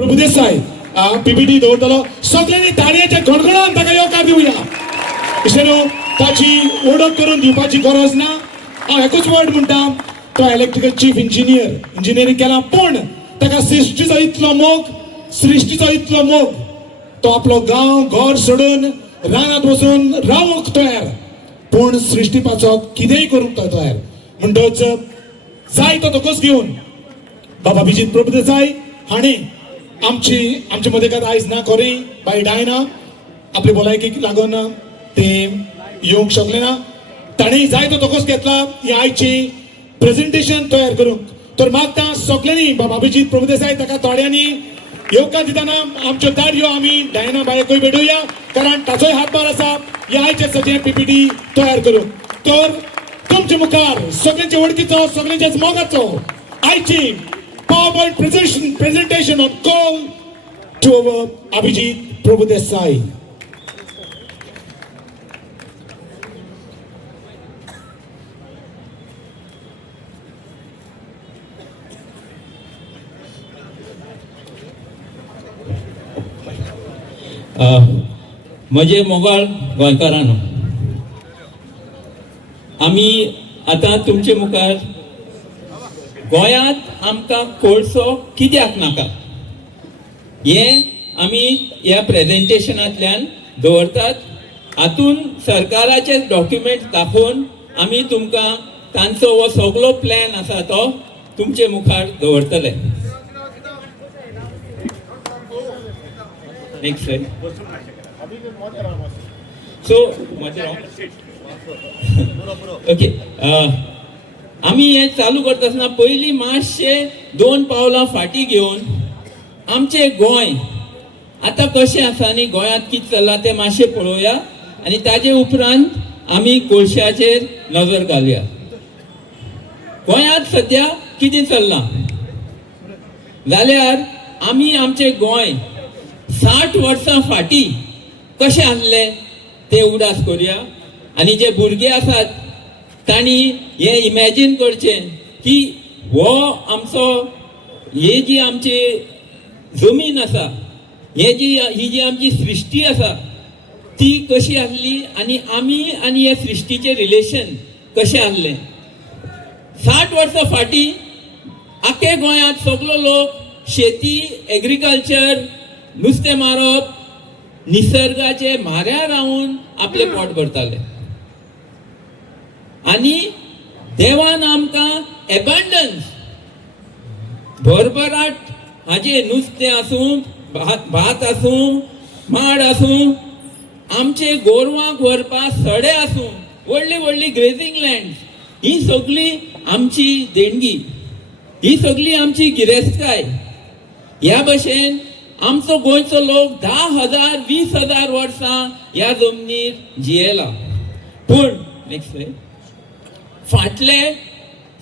Prabhudesai PPT दवरतलो सगळ्यांनी ताळयेच्या गणगणान ताका येवकार दिवया इशेनो ताची ओळख करून दिवपाची गरज ना हांव एकूच वर्ड म्हणटा तो इलेक्ट्रिकल चीफ इंजिनियरिंग केला पण ताका सृश्टीचो इतलो मोग तो आपलो गांव घर सोडून रानात वचून रावूंक तयार पूण सृश्टीपाचो कितेंय करूंक तो तयार म्हणटच जाय तो तोकच घेवन बाबा अभिजीत प्रभुदेसाई हांणी आमचे मदेकात आयज ना खरें बाय डायना आपली भलायकेक लागून ते येवंक शकले ना ताणें जाय तो तोकच घेतला ही आयची प्रेझेंटेशन तयार करूंक तर मागता सगळ्यांनी बाबा अभिजीत प्रभुदेसाई ताका थोड्यांनी येवकार दिताना आमच्यो तारयो आमी डायना बायकूय भेटुया कारण ताचोय हातभार आसा ह्या आयचे सगळें पीपीटी तयार करूंक तर तुमचे मुखार सगळ्यांचे वळखीचो सगळ्यांच्याच मोगाचो आयची PowerPoint presentation on call to our Abhijit Prabhudesai. म्हजे मोगाळ गोंयकारांनो आमी आतां तुमचे मुखार गोंयांत आमकां कोळसो कित्याक नाका हे आमी ह्या प्रेझेंटेशनांतल्यान दवरतात हातून सरकाराचे डॉक्युमेंट दाखोवन आमी तुमकां तांचो हो सगळो प्लॅन आसा तो तुमचे मुखार दवरतले नेक्स्ट स्लाइड सो ओके आमी हे चालू करता आसतना पयलीं मातशे 2 पावलां फाटीं घेवन आमचे गोंय आतां कशें आसा आनी गोंयांत कितें चल्लां तें मातशें पळोवया आनी ताजे उपरांत आमी कोळशाचेर नजर घालुया गोंयांत सद्या कितें चल्लां जाल्यार आमी आमचें गोंय 60 वर्सां फाटीं कशें आसलें तें उडास करुया आनी जे भुरगे आसात तांणी हे इमॅजिन करचें की हो आमचो ही जी आमची जमीन आसा ही जी आमची सृश्टी आसा ती कशी आसली आनी आमी आनी हे सृश्टीचें रिलेशन कशें आसलें 60 वर्सां फाटीं आख्खे गोंयांत सगळो लोक शेती एग्रीकल्चर नुस्तें मारप निसर्गाचे म्हाऱ्यार रावून आपले पोट भरताले आनी देवान आमकां एबंडन्स भरभराट हाजे नुस्तें आसूं भात आसूं माड आसूं आमचे गोरवांक व्हरपाक सडे आसूं व्हडली व्हडली ग्रेजिंग लँड्स ही सगळी आमची देणगी ही सगळी आमची गिरेस्तकाय ह्या भशेन आमचो गोंयचो लोक 10,000 20,000 वर्सां ह्या जमनीर जियेला पूण नेक्स्ट फाटले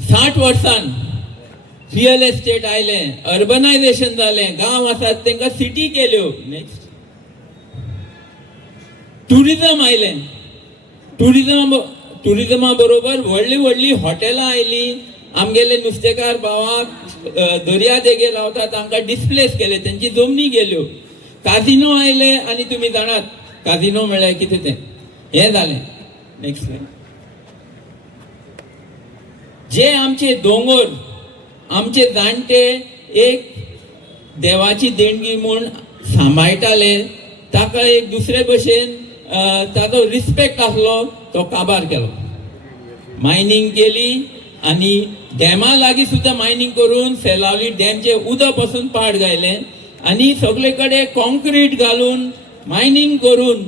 60 वर्सान रियल एस्टेट आयलें अर्बनायझेशन जालें गांव आसात तांकां सिटी केल्यो नेक्स्ट टुरिजम आयलें टुरिजमा बरोबर व्हडली व्हडली हॉटेलां आयलीं आमगेले नुस्तेकार भावाक दर्या देगेर रावता तांकां डिस्प्लेस केले तेंची जमनी गेल्यो काजिनो आयले आनी तुमी जाणात काजिनो म्हळ्यार कितें तें हें जालें नेक्स्ट स्लाइड जे आमचे दोंगर आमचे जाणटे एक देवाची देणगी म्हूण सांबाळटाले ताका एक दुसरे भशेन ताचो रिस्पेक्ट आसलो तो काबार केलो मायनिंग केली आनी डॅमा लागीं सुद्दां मायनिंग करून सेलावली डॅमचे उदक पासून पाड गायलें आनी सगळे कडेन कॉन्क्रीट घालून मायनिंग करून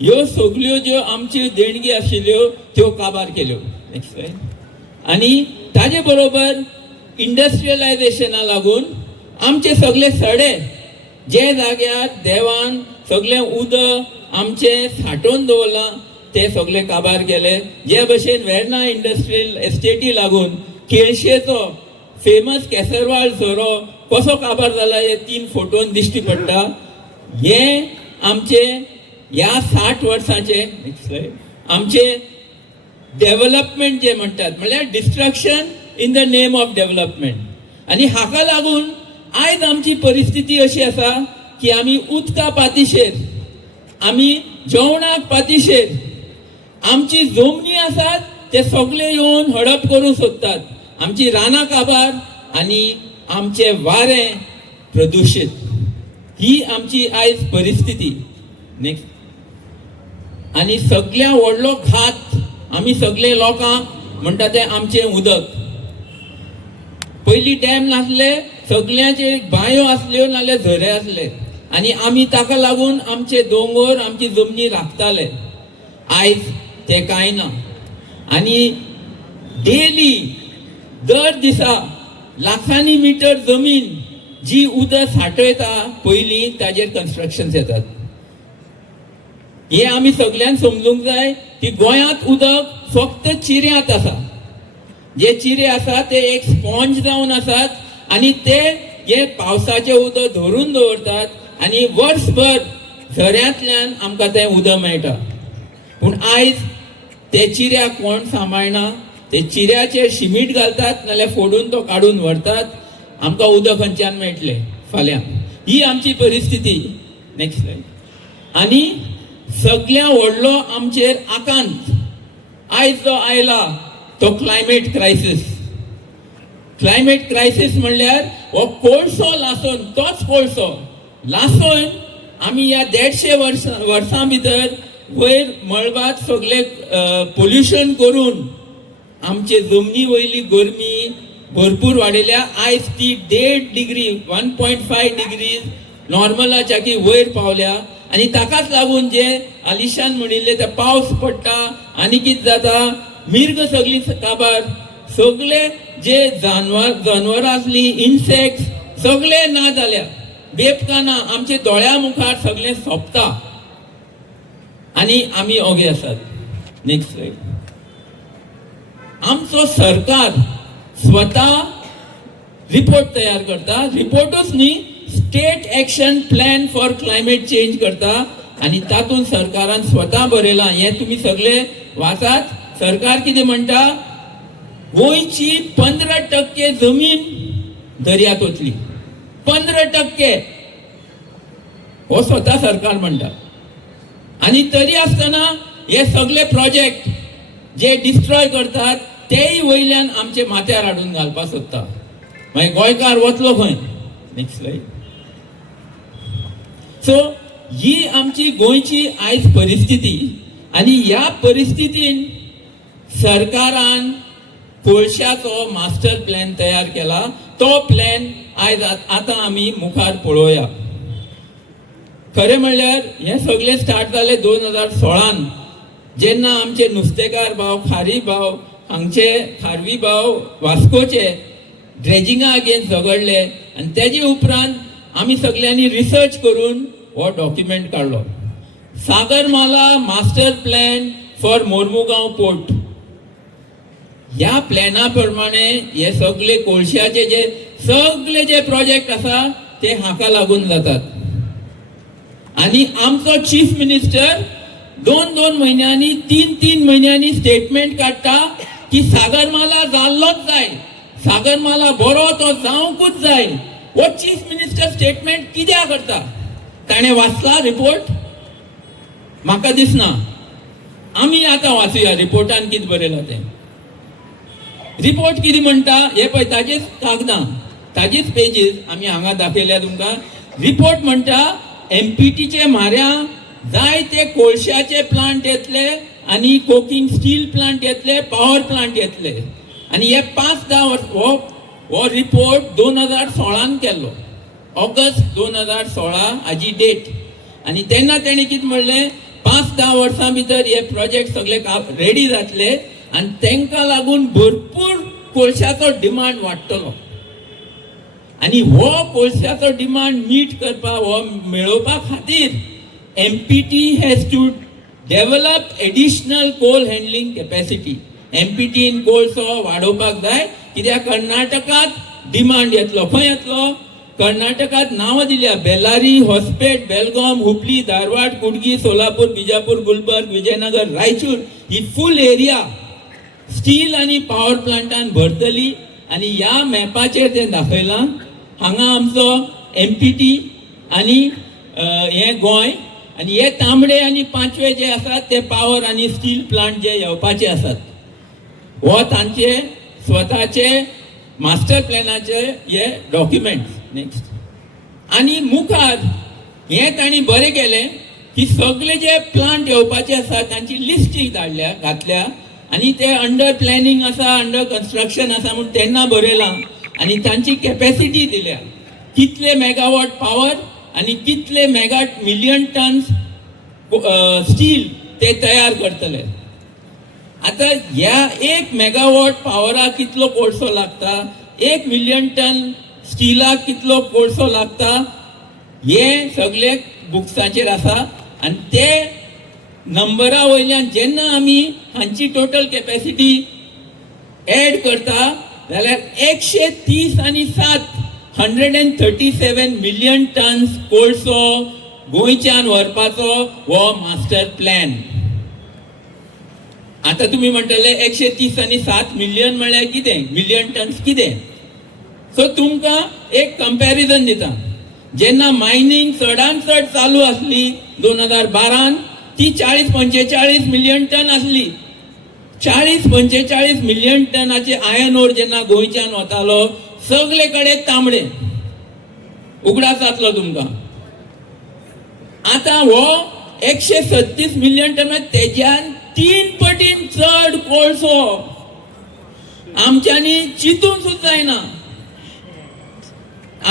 ह्यो सगळ्यो ज्यो आमच्यो देणगी आशिल्ल्यो त्यो काबार केल्यो नेक्स्ट स्लाइड आनी ताजे बरोबर इंडस्ट्रियलायझेशना लागून आमचे सगळे सडे जे जाग्यार देवान सगळें उदक आमचें सांठोवन दवरलां ते सगळे काबार केले जे भशेन वेर्ना इंडस्ट्रियल एस्टेटी लागून केळशेचो फेमस केसरवाळ झरो कसो काबार जाला हे 3 फोटोन दिश्टी पडटा हे आमचे ह्या 60 वर्सांचे आमचे डेव्हलपमेंट जे म्हणटात म्हळ्यार destruction in the name of development आणि हाका लागून आयज आमची परिस्थिती अशी आसा की आमी उदका पातीशेर, आमी जेवणाक पातीशेर, आमची जमनी आसात ते सगळे येवन हडप करूंक सोदतात, आमची रानां काबार आनी आमचे वारें प्रदूषित. ही आमची आयज परिस्थिती. नेक्स्ट. आनी सगळ्या व्हडलो घात आमी सगळे लोकांक म्हणटा ते आमचे उदक. पयलीं डॅम नासले, सगळ्यांचे बांयो आसल्यो नाल्यार झरे आसले आनी आमी ताका लागून आमचे दोंगर, आमची जमनी राखताले. आयज ते कांय ना. आनी डेली दर दिसा लाखांनी मिटर जमीन जी उदक साठयता पयलीं ताजेर कन्स्ट्रक्शन्स येतात. हे आमी सगळ्यांक समजूंक जाय की गोंयांत उदक फक्त चिऱ्यांत आसा. जे चिरे आसा ते एक स्पॉन्ज जावन आसात आनी ते हे पावसाचे उदक धरून दवरतात आनी वर्सभर झऱ्यांतल्यान आमकां तें उदक मेळटा. पूण आयज ते चिऱ्याक कोण सांबाळना. ते चिऱ्याचेर शिमीट घालतात नाल्यार फोडून तो काडून व्हरतात. आमकां उदक खंयच्यान मेळटलें फाल्यां. ही आमची परिस्थिती. Next slide. आनी सगळ्या व्हडलो आमचेर आकांत आयज जो आयला तो क्लायमेट क्रायसीस. क्लायमेट क्रायसीस म्हणल्यार हो कोळसो लासोन, तोच कोळसो लासोन आमी ह्या 150 वर्सां भितर वयर मळबात सगळे पोल्युशन करून आमचे जमनी वयली गरमी भरपूर वाडयल्या. आयज ती 1.5 डिग्री 1.5 डिग्रीज नॉर्मलाच्या वयर पावल्या. आनी ताकाच लागून जे आलिशान म्हणिल्ले ते पावस पडटा आनी कितें जाता, मिर्ग सगळी काबार, सगळे जे जानवरां आसली, इन्सेक्ट्स सगळे ना जाल्या. बेपकां ना, आमचे दोळ्या मुखार सगळे सोंपता आनी आमी ओगे आसात. Next slide. आमचो सरकार स्वता रिपोर्ट तयार करता. रिपोर्टूच न्ही, state action plan for climate change करता आनी तातूंत सरकारान स्वता बरयलां. हे तुमी सगळे वाचात. सरकार कितें म्हणटा, गोंयची 15% जमीन दर्यांत वतली. 15% हो स्वता सरकार म्हणटा. आनी तरी आसतना हे सगळे प्रोजेक्ट जे डिस्ट्रॉय करतात तेय वयल्यान आमचे माथ्यार हाडून घालपाक सोदता. मागीर गोंयकार वतलो खंय? Next slide. सो ही आमची गोंयची आयज परिस्थिती. आनी ह्या परिस्थितीन सरकारान कोळशाचो मास्टर प्लॅन तयार केला. तो प्लॅन आयज आतां आमी मुखार पळोवया. खरें म्हणल्यार हे सगळे स्टार्ट जाले 2016 जेन्ना आमचे नुस्तेकार भाव, खारी भाव, हांगचे खारवी भाव वास्कोचे ड्रेजिंगा अगेन्स्ट झगडले आनी तेजे उपरांत आमी सगळ्यांनी रिसर्च करून हो डॉक्युमेंट काडलो. Sagarmala master plan for Mormugao port. ह्या प्लॅना प्रमाणे हे सगळे कोळशाचे जे सगळे जे प्रोजेक्ट आसा ते हाका लागून जातात. आनी आमचो चीफ मिनिस्टर 2-2 म्हयन्यांनी 3-3 म्हयन्यांनी स्टेटमेंट काडटा की सागरमाला जाल्लोच जाय, सागरमाला बरो तो जावंकूच जाय. हो चीफ मिनिस्टर स्टेटमेंट कित्याक करता? ताणें वाचला रिपोर्ट? म्हाका दिसना. आमी आतां वाचुया रिपोर्टान कितें बरयलां तें. रिपोर्ट कितें म्हणटा हे पळय, ताजेच कागदां, ताजीच पेजीस आमी हांगा दाखयल्या तुमकां. रिपोर्ट म्हणटा MPTचे म्हाऱ्या जाय ते कोळशाचे प्लांट येतले आनी कोकिंग स्टील प्लांट येतले, पॉवर प्लांट येतले. आनी हे 5-10 वर्स हो रिपोर्ट 2016 केल्लो. ऑगस्ट 2016 हाजी डेट. आनी तेन्ना तेणें कितें म्हणलें, 5-10 वर्सां भितर हे प्रोजेक्ट सगळे रेडी जातले आनी तांकां लागून भरपूर कोळशाचो डिमांड वाडटलो. आनी हो कोळशाचो डिमांड मीट करपाक, हो मेळोवपा खातीर MPT has to develop additional coal handling capacity. MPTन कोळसो वाडोवपाक जाय, कित्याक कर्नाटकांत डिमांड येतलो. खंय येतलो? कर्नाटकांत नांवां दिल्या: बेलारी, होसपेट, बेलगाम, हुबली, धारवाड, कुडगी, सोलापूर, बिजापूर, गुलबर्ग, विजयनगर, रायचूर. ही फूल एरिया स्टील आनी पॉवर प्लांटान भरतली. आनी ह्या मॅपाचेर तें दाखयलां हांगा आमचो MPT आनी हे गोंय आनी हे तांबडे आनी पांचवे जे आसात ते पावर आनी स्टील प्लांट जे येवपाचे आसात. हो तांचे स्वताचे मास्टर प्लॅनाचे हे डॉक्युमेंट्स. नेक्स्ट आनी मुखार हे तांणी बरें केलें की सगळे जे प्लांट येवपाचे आसा तांची लिस्ट धाडल्या घातल्या आनी ते अंडर प्लॅनिंग आसा अंडर कन्स्ट्रक्शन आसा म्हूण तेन्ना बरयलां आनी तांची कॅपॅसिटी दिल्या कितले मेगावॉट पावर आनी कितले मिलियन टन्स स्टील ते तयार करतले. आता ह्या 1 मेगावॉट पावराक कितलो कोळसो लागता, 1 मिलियन टन स्टीलाक कितलो कोळसो लागता हे सगळे बुक्साचेर आसा आनी ते नंबरा वयल्यान जेन्ना आमी हांची टोटल कॅपॅसिटी एड करता जाल्यार 130 आनी 7 137 मिलियन टन्स कोळसो गोंयच्यान व्हरपाचो हो मास्टर प्लॅन. आता तुम्ही म्हणटले 130 आनी 7 मिलियन म्हळ्यार कितें, मिलियन टन्स कितें. सो तुमकां एक कंपॅरिजन दिता. जेन्ना मायनिंग चडांत चड चालू आसली 2012 ती 40-45 मिलियन टन आसली. 40-45 मिलियन टनाचे आयर्न ओर जेन्ना गोंयच्यान वतालो सगळे कडेन तांबडे उगडास जातलो तुमकां. आता हो 136 मिलियन टन तेज्यान 3 पटीन चड कोळसो आमच्यांनी चिंतूंक सुद्दां जायना.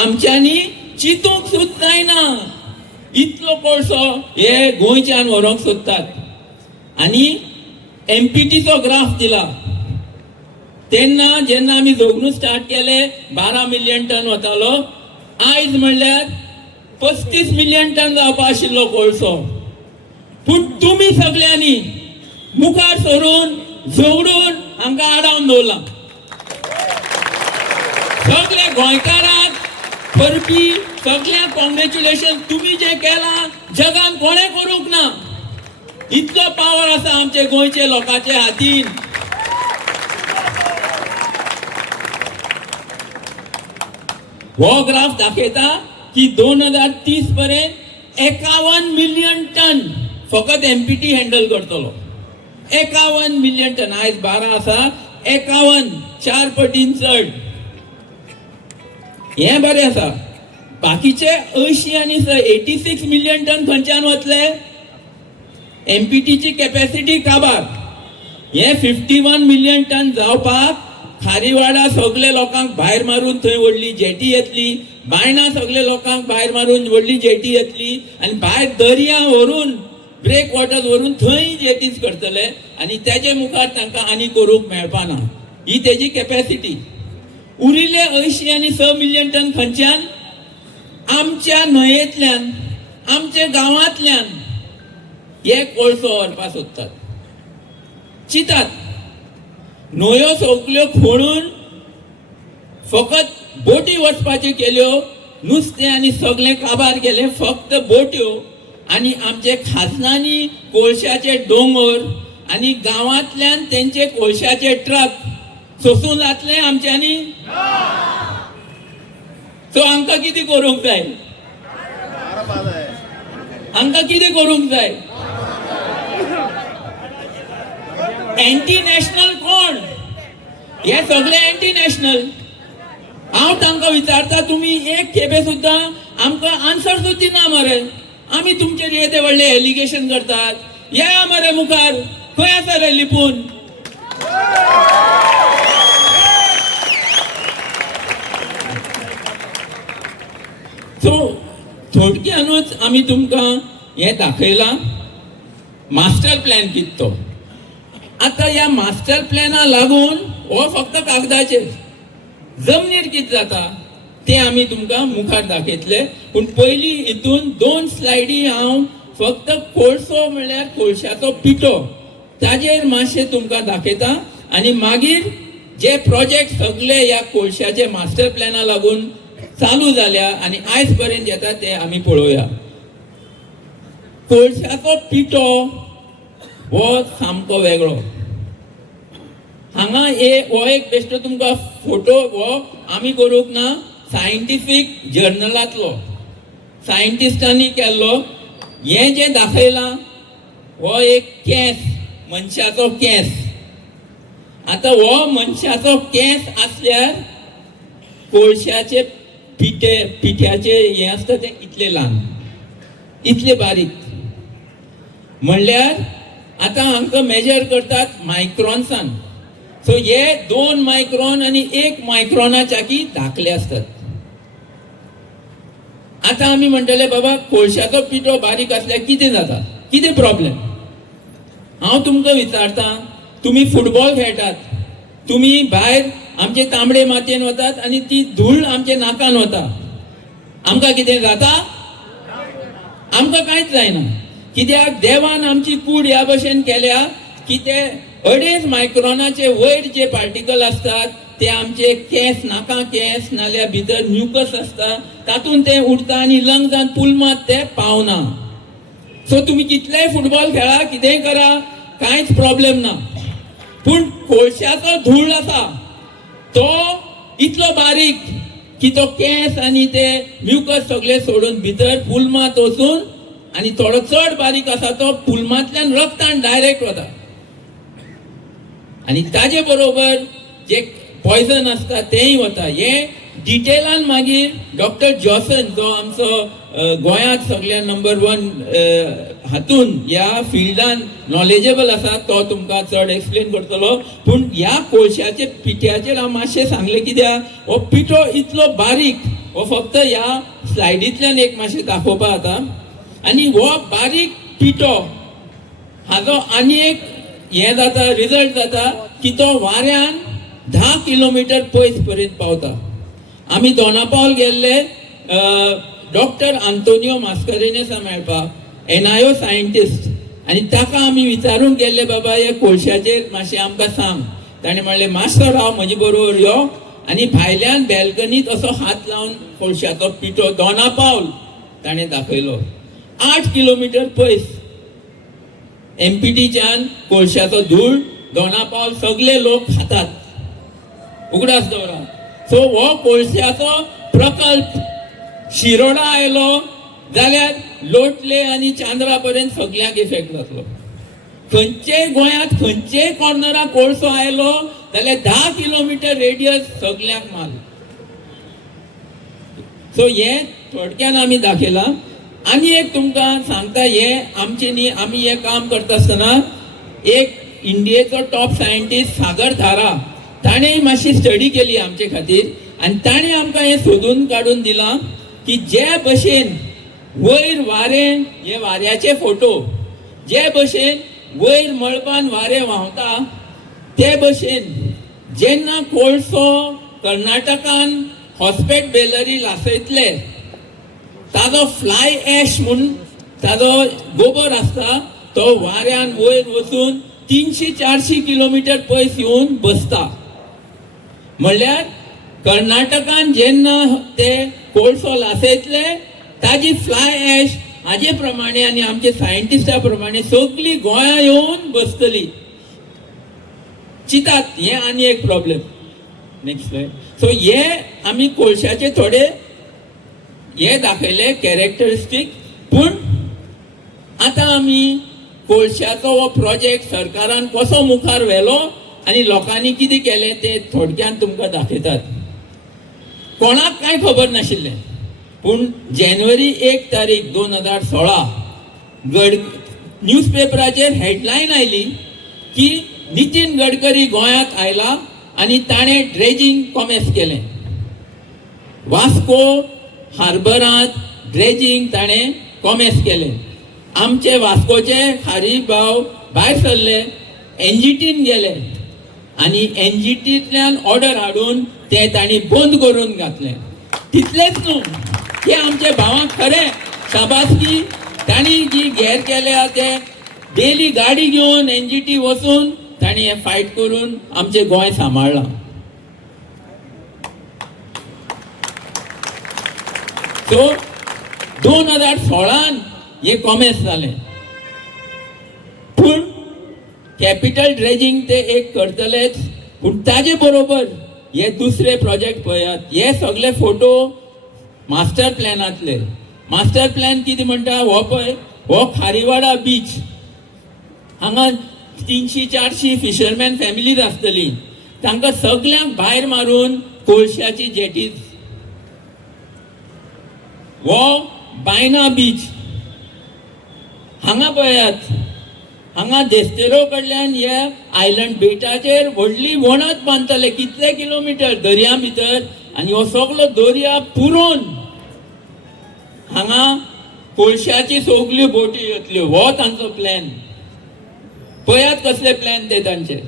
आमच्यांनी चिंतूंक सुद्दां जायना इतलो कोळसो हे गोंयच्यान व्हरोंक सोदतात. आनी MPTचो ग्राफ दिला तेन्ना जेन्ना आमी जोगनू स्टार्ट केले 12 मिलियन टन वतालो. आयज म्हणल्यार 35 मिलियन टन जावपा आशिल्लो कोळसो. पूण तुमी सगळ्यांनी मुखार सरून झगडून आमकां आडावन दवरला. सगळे गोंयकारांक करपी सगळ्यांक कॉंग्रॅच्युलेशन. तुम्ही जे केला जगान कोणे करूंक ना. इतलो पावर आसा आमचे गोंयचे लोकांचे हातीन. हो ग्राफ दाखयता की 2030 पर्यंत 51 मिलियन टन फकत MPT हँडल करतलो. 51 मिलियन टन. आयज 12 आसा 51 4 पटीन चड. हे बरें आसा. बाकीचे 80 आनी 86 मिलियन टन खंयच्यान वतले. MPTची कॅपॅसिटी काबार. हे 51 मिलियन टन जावपाक खारीवाडा सगळे लोकांक भायर मारून थंय व्हडली जेटी येतली. बायणा सगळे लोकांक भायर मारून व्हडली जेटी येतली आनी भायर दर्या व्हरून ब्रेक वॉटर्स व्हरून थंय जेटीज करतले आनी तेजे मुखार तांकां आनी करूंक मेळपाना. ही तेजी कॅपॅसिटी. उरिल्ले 80 आनी 6 मिलियन टन खंयच्यान आमच्या न्हंयेंतल्यान आमच्या गांवांतल्यान हे कोळसो व्हरपाक सोदतात. चितात न्हंयो सगल्यो खोणून फकत बोटी वचपाच्यो केल्यो. नुस्तें आनी सगळें काबार केलें. फक्त बोट्यो आनी आमचे खाजनांनी कोळशाचे दोंगर आनी गांवांतल्यान तेंचे कोळशाचे ट्रक सोसून जातले आमच्यांनी. सो हांकां कितें करूंक जाय. हांकां कितें करूंक जाय. एंटी नॅशनल कोण. हे सगळे एंटी नॅशनल. हांव तांकां विचारता तुमी एक खेपे सुद्दां आमकां आन्सर सुद्दां दिना मरे. आमी तुमचेर येदे व्हडले एलिगेशन करतात. या मरे मुखार. खंय आसा रे लिपून. सो थोडक्यानूच आमी तुमकां हे दाखयलां मास्टर प्लॅन कितें तो. आता ह्या मास्टर प्लॅना लागून हो फक्त कागदाचेर. जमनीर कितें जाता ते आमी तुमकां मुखार दाखयतले. पूण पयलीं हितून 2 स्लायडी हांव फक्त कोळसो म्हणल्यार कोळशाचो पिठो ताजेर मातशें तुमकां दाखयता आनी मागीर जे प्रोजेक्ट सगळे ह्या कोळशाचे मास्टर प्लॅना लागून चालू जाल्या आनी आयज पर्यंत येता ते आमी पळोवया. कोळशाचो पिठो हो सामको वेगळो. हांगा हो एक बेश्टो तुमकां फोटो हो आमी करूंक ना. सायंटिफीक जर्नलांतलो सायंटिस्टांनी केल्लो हे जे दाखयलां हो एक केंस, मनशाचो केंस. आता हो मनशाचो केंस आसल्यार कोळशाचे पिठ्याचे हे आसता ते इतले ल्हान, इतले बारीक. म्हणल्यार आता आमकां मेजर करतात मायक्रॉन्सान. सो हे 2 मायक्रॉन आणि 1 मायक्रॉनाच्या की धाकले असतात. आता आम्ही म्हणटले बाबा कोळशाचो पिठो बारीक असल्यार कितें जाता, कितें प्रॉब्लेम. हांव तुमकां विचारता, तुम्ही फुटबॉल खेळटात, तुम्ही भायर आमचे तांबडे मातयेन वतात आणि ती धूळ आमच्या नाकान वता, आमकां कितें जाता? आमकां कांयच जायना. कित्याक देवान आमची कूड ह्या भशेन केल्या की ते 2.5 मायक्रॉनाचे वयर जे पार्टिकल असतात ते आमचे केंस, नाका केंस नाल्यार भितर म्युकस असता तातून ते उडता आणि लंग्सान पुलमात ते पावना. सो तुम्ही कितलेय फुटबॉल खेळा, कितेंय करा, कांयच प्रॉब्लेम ना. पूण कोळशाचो धूळ आसा तो इतलो बारीक की तो केंस आणि ते म्युकस सगळे सोडून भितर पुलमात वचून आणि थोडो चड बारीक आसा तो पुलमांतल्यान रक्तान डायरेक्ट वता. आणि ताजे बरोबर जे पॉयझन असता तेय वता. हे डिटेलान मागीर डॉक्टर जॉसन जो आमचो गोंयांत सगळ्यात नंबर 1 हातून ह्या फिल्डान नॉलेजेबल आसा तो तुमकां चड एक्सप्लेन करतलो. पूण ह्या कोळशाचे पिठ्याचेर हांव मातशें सांगलें कित्याक हो पिठो इतलो बारीक, हो फक्त ह्या स्लायडींतल्यान एक मातशें दाखोवपा जाता. आणि हो बारीक पिठो हाजो आनी एक हे जाता, रिजल्ट जाता की तो वाऱ्यान 10 किलोमीटर पयस पर्यंत पावता. आमी दोनापावल गेल्ले डॉक्टर आंतोनियो मास्कारेनेसा मेळपाक, NIO सायंटिस्ट, आणि ताका आमी विचारूंक गेल्ले बाबा हे कोळशाचेर मातशें आमकां सांग. ताणें म्हणलें मास्टर हांव म्हजे बरोबर यो. आणि भायल्यान बॅल्कनीत असो हात लावन कोळशाचो पिठो दोनापावल ताणें दाखयलो 8 किलोमीटर पयस. MPTच्यान कोळशाचो धूळ दोनापावल सगळे लोक खातात उगडास दवरात. सो हो कोळशाचो प्रकल्प शिरोडा आयलो जाल्यार लोटले आणि चांद्रा पर्यंत सगळ्यांक इफेक्ट जातलो. खंयचेय गोंयांत खंयचेय कॉर्नराक कोळसो आयलो जाल्यार 10 किलोमीटर रेडियस सगळ्यांक माल. सो हे थोडक्यान आमी दाखयलां. आनी एक तुमकां सांगता, हे आमचे न्ही, आमी हे काम करता आसतना एक इंडियेचो टॉप सायंटिस्ट सागर धारा ताणें मातशी स्टडी केली आमचे खातीर आनी ताणें आमकां हें सोदून काडून दिलां की जे भशेन वयर वारें, हे वाऱ्याचे फोटो, जे भशेन वयर मळबान वारें व्हांवता ते भशेन जेन्ना कोळसो कर्नाटकान हॉस्पेट बेलरी लासयतले ताजो फ्लाय ऍश म्हूण ताजो गोबर आसता तो वाऱ्यान वयर वचून 300-400 किलोमीटर पयस येवन बसता. म्हणल्यार कर्नाटकान जेन्ना ते कोळसो लासयतले ताजी फ्लाय ऍश हाजे प्रमाणे आनी आमचे सायंटिस्टा प्रमाणे सगळी गोंयां येवन बसतली. चितात हे आनी एक प्रॉब्लेम. Next slide. सो हे आमी कोळशाचे थोडे हे दाखयले कॅरेक्टरिस्टीक. पूण आता आमी कोळशाचो हो प्रोजेक्ट सरकारान कसो मुखार व्हेलो आनी लोकांनी कितें केलें ते थोडक्यान तुमकां दाखयतात. कोणाक कांय खबर नाशिल्लें, पूण जानेवारी 1 तारीख 2016 न्यूजपेपराचेर हेडलायन आयली की नितीन गडकरी गोंयांत आयला आनी ताणें ड्रेजिंग कॉमेस केलें. वास्को हार्बरांत ड्रेजिंग ताणें कॉमेस केलें. आमचे वास्कोचे खारी भाव भायर सरले, NGTन गेले आनी NGTंतल्यान ऑर्डर हाडून ते तांणी बंद करून घातलें. तितलेंच न्हू, ते आमचे भावांक खरें शाबासकी. तांणी जी घेर केल्या ते डेली गाडी घेवन NGT वचून तांणी हें फायट करून आमचें गोंय सांबाळ्ळां. सो 2016 हे कॉमेस जालें. पूण कॅपिटल ड्रेजिंग ते एक करतलेच, पूण ताजे बरोबर हे दुसरे प्रोजेक्ट पळयात, हे सगळे फोटो मास्टर प्लॅनातले. मास्टर प्लॅन कितें म्हणटा, हो पळय हो खारीवाडा बीच, हांगा 300-400 फिशरमॅन फॅमिलीज आसतली, तांकां सगळ्यांक भायर मारून कोळशाची जेटीज. हो बायना बीच, हांगा पळयात, हांगा देस्तेरो कडल्यान हे आयलंड बेटाचेर व्हडली वणत बांदतले कितले किलोमिटर दर्या भितर, आनी हो सगळो दर्या पुरोन हांगा कोळशाची सगल्यो बोटी येतल्यो. हो तांचो प्लॅन. पळयात कसले प्लॅन ते तांचे.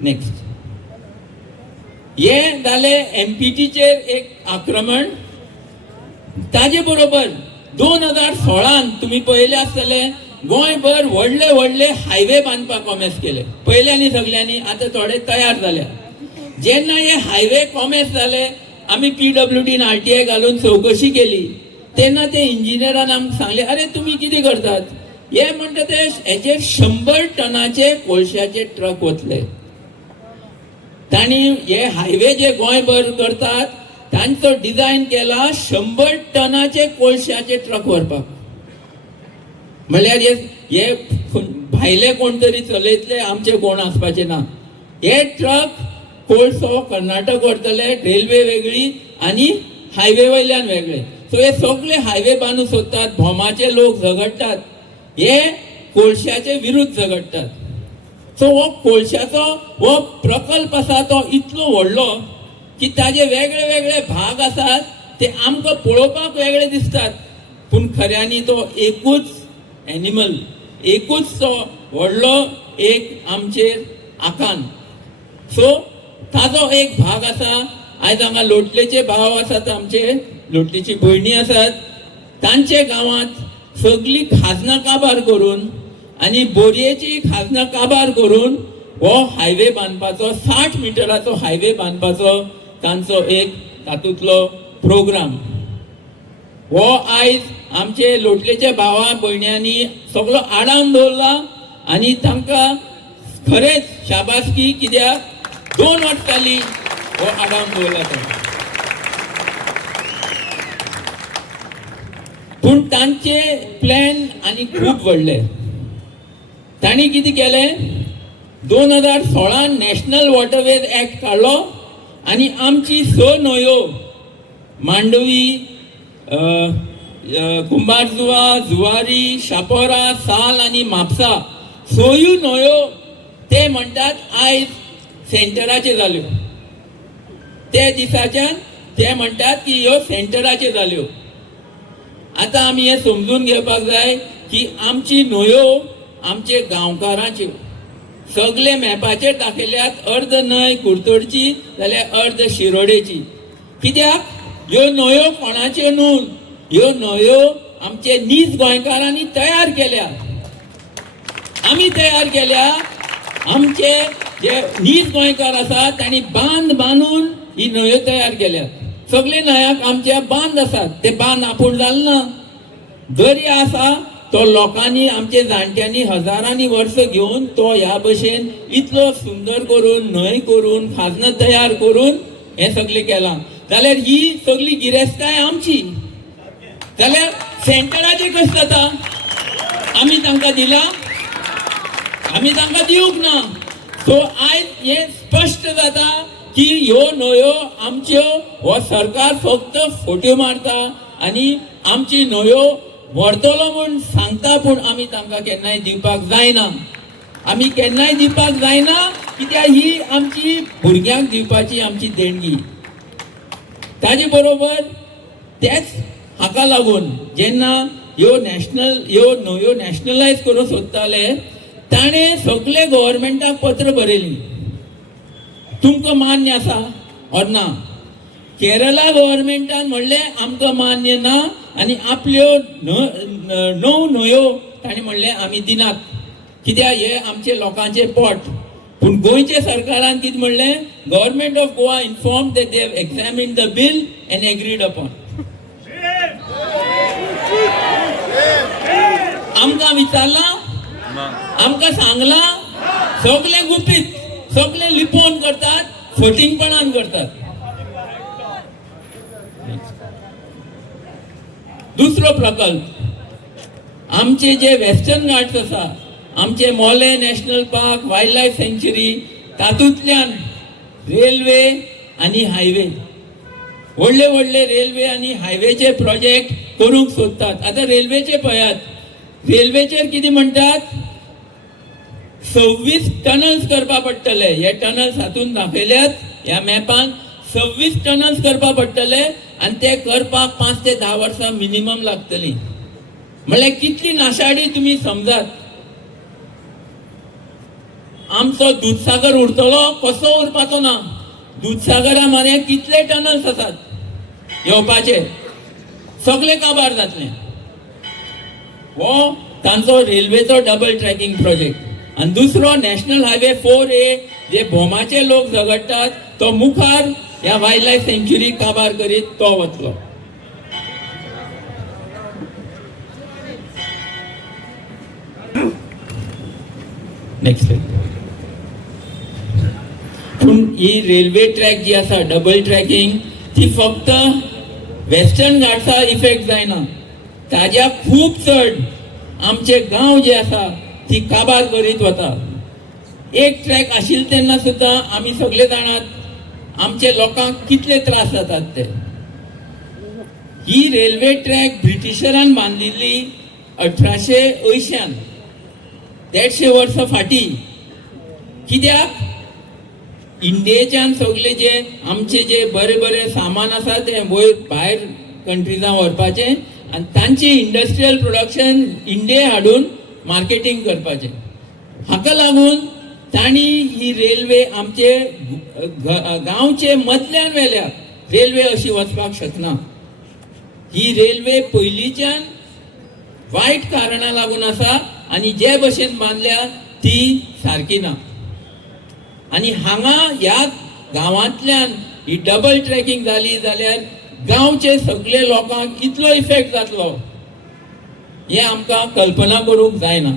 नेक्स्ट, हे जाले एमपीटीचेर एक आक्रमण. ताजे बरोबर 2016 तुम्ही पळयले आसतले, गोंयभर व्हडले व्हडले हायवे बांदपाक कॉमेस केले, पयल्यांनी सगळ्यांनी, आता थोडे तयार झाले. जेन्ना हे हायवे कॉमेस जाले, आमी PWDन RTI घालून चौकशी केली, तेन्ना ते इंजिनियरान आमकां सांगले, अरे तुम्ही कितें करतात? हे म्हणटा ते हेचेर 100 टनाचे कोळशाचे ट्रक वतले. तांणी हे हायवे जे गोंयभर करतात तांचो डिझायन केला 100 टनाचे कोळशाचे ट्रक व्हरपाक. म्हणल्यार हे भायले कोण तरी चलयतले, आमचे कोण आसपाचे ना. हे ट्रक कोळसो कर्नाटक व्हरतले, रेल्वे वेगळी आनी हायवे वयल्यान वेगळे. सो हे सगळे हायवे बांदूंक सोदतात, भोमाचे लोक झगडटात, हे कोळशाचे विरुद्ध झगडटात. सो हो कोळशाचो हो प्रकल्प आसा तो इतलो व्हडलो की ताजे वेगळे वेगळे भाग आसात, ते आमकां पळोवपाक वेगळे दिसतात, पूण खऱ्यांनी तो एकूच एनिमल, एकूच तो व्हडलो एक आमचेर आकान. सो ताजो एक भाग आसा. आयज हांगा लोटलेचे भाव आसात, आमचे लोटलेची भयणी आसात, तांचे गांवांत सगळी खाजना काबार करून आनी बोरयेची खाजना काबार करून हो हायवे बांदपाचो, 60 मिटराचो हायवे बांदपाचो तांचो एक तातूंतलो प्रोग्राम. हो आयज आमचे लोटलेच्या भावा भयण्यांनी सगळो आडावन दवरला आनी तांकां खरेंच शाबासकी, कित्याक 2 वर्सांनी हो आडावन दवरला. पूण तांचे प्लॅन आनी खूब व्हडले. तांणी कितें केलें, 2016 नॅशनल वॉटरवेज एक्ट काडलो आनी आमची 6 न्हंयो, मांडवी, कुंभारजुवा, जुवारी, शापोरा, साल आनी म्हापसा, 6 न्हंयो ते म्हणटात आयज सेंटराचे जाल्यो. ते दिसाच्यान ते म्हणटात की ह्यो सेंटराचे जाल्यो. आता आमी हे समजून घेवपाक जाय की आमची न्हंयो आमचे गांवकारांच्यो. सगळे मॅपाचेर दाखयल्यात, अर्द न्हंय कुर्तोडची जाल्यार अर्द शिरोडेची. कित्याक ह्यो न्हंयो कोणाच्यो न्हू, ह्यो न्हंयो आमचे नीज गोंयकारांनी तयार केल्या. आमी तयार केल्या. आमचे जे नीज गोंयकार आसात तांणी बांद बांदून ही न्हंयो तयार केल्यात. सगळे न्हंयाक आमच्या बांद आसात. ते बांद आपूण जालें ना. दर्या आसा तो लोकांनी, आमचे जाणट्यांनी हजारांनी वर्स घेवन तो ह्या भशेन इतलो सुंदर करून, न्हंय करून, खाजना तयार करून हे सगळे केलां. जाल्यार ही सगळी गिरेस्ताय आमची. जाल्यार सेंटराचे कशें जाता? आमी तांकां दिला, आमी तांकां दिवंक ना. सो आयज हे स्पश्ट जाता की ह्यो न्हंयो आमच्यो, हो सरकार फक्त फोट्यो मारता आनी आमची न्हंयो व्हरतलो म्हूण सांगता, पूण आमी तांकां केन्नाय दिवपाक जायना. आमी केन्नाय दिवपाक जायना, कित्याक ही आमची भुरग्यांक दिवपाची आमची देणगी. ताजे बरोबर तेच हाका लागून जेन्ना ह्यो न्हंयो नॅशनलायज करूंक सोदताले, ताणें सगळे गव्हर्मेंटाक पत्र बरयली, तुमकां मान्य आसा ऑर ना. केरला गव्हर्मेंटान म्हणलें आमकां मान्य ना आनी आपल्यो 9 न्हंयो ताणें म्हणलें आमी दिनात, कित्याक हे आमचे लोकांचे पोट. पूण गोंयचे सरकारान कितें म्हणलें, government of Goa inform that they have examined the bill end agreed upon. आमकां विचारला, आमकां सांगला, सगळे गुपीत, सगळे लिपोवन करतात, फटिंगपणान करतात. दुसरो प्रकल्प आमचे जे वेस्टर्न घाट्स आसा, आमचे मोले नॅशनल पार्क, वायल्ड लायफ सँच्युरी, तातूंतल्यान रेल्वे आनी हायवे, व्हडले व्हडले रेल्वे आनी हायवेचे प्रोजेक्ट करूंक सोदतात. आता रेल्वेचे पळयात, रेल्वेचेर कितें म्हणटात, 26 टनल्स करपा पडटले. हे टनल्स हातून दाखयल्यात ह्या मॅपान. 26 टनल्स करपा पडटले आनी ते करपाक 5 ते 10 वर्सां मिनिमम लागतली. म्हळ्यार कितली नाशाडी तुमी समजात. आमचो दूधसागर उरतलो, कसो उरपाचो ना. दूधसागरा म्हऱ्या कितले टनल्स आसात येवपाचे, सगळे काबार जातले. हो तांचो रेल्वेचो डबल ट्रॅकिंग प्रोजेक्ट. आणि दुसरो नॅशनल हायवे 4A जे भोमाचे लोक झगडटात, तो मुखार ह्या वायल्ड लायफ सँच्युरी काबार करीत तो वतलो. नेक्स्ट. पूण ही रेल्वे ट्रॅक जी आसा डबल ट्रॅकिंग, ती फक्त वेस्टर्न घाट्सा इफेक्ट जायना, ताज्या खूब चड आमचे गांव जे आसा ती काबार करीत वता. एक ट्रॅक आशिल्ले तेन्ना सुद्दां आमी सगळे जाणात आमचे लोकांक कितले त्रास जातात ते. ही रेल्वे ट्रॅक ब्रिटिशरान बांदिल्ली 1880. 150 वर्सां फाटीं. कित्याक इंडियेच्यान सगळे जे आमचे जे बरे बरे सामान आसा ते वयर भायर कंट्रीजां व्हरपाचे आनी तांची इंडस्ट्रियल प्रोडक्शन इंडिये हाडून मार्केटिंग करपाचें. हाका लागून तांणी ही रेल्वे आमचे गांवचे मदल्यान व्हेल्या. रेल्वे अशी वचपाक शकना. ही रेल्वे पयलींच्यान वायट कारणां लागून आसा आनी जे भशेन बांदल्या ती सारकी ना. आनी हांगा ह्या गांवांतल्यान ही डबल ट्रॅकिंग जाली जाल्यार गांवचे सगळे लोकांक इतलो इफेक्ट जातलो हे आमकां कल्पना करूंक जायना.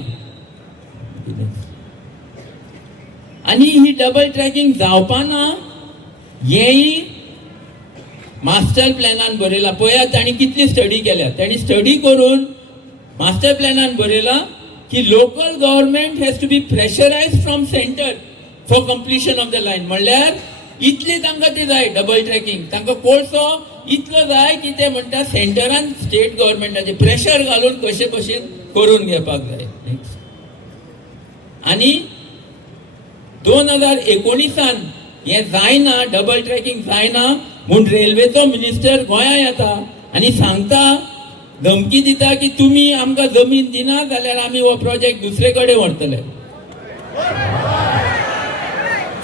आनी ही डबल ट्रॅकिंग जावपाना हेंय मास्टर प्लॅनान बरयला. पळयात तांणी कितली स्टडी केल्या. तांणी स्टडी करून मास्टर प्लॅनान बरयला की local government has to be pressurised from centre for completion of the line. म्हणल्यार इतले तांकां ते जाय डबल ट्रॅकिंग. तांकां कोळसो इतलो जाय की ते म्हणटा सेंटरान स्टेट गव्हर्नमेंटाचे प्रेशर घालून कशे भशेन करून घेवपाक जाय. आनी 2019 हे जायना, डबल ट्रॅकिंग जायना म्हूण रेल्वेचो मिनिस्टर गोंया येता आनी सांगता, धमकी दिता की तुमी आमकां जमीन दिना जाल्यार आमी हो प्रोजेक्ट दुसरे कडेन व्हरतले.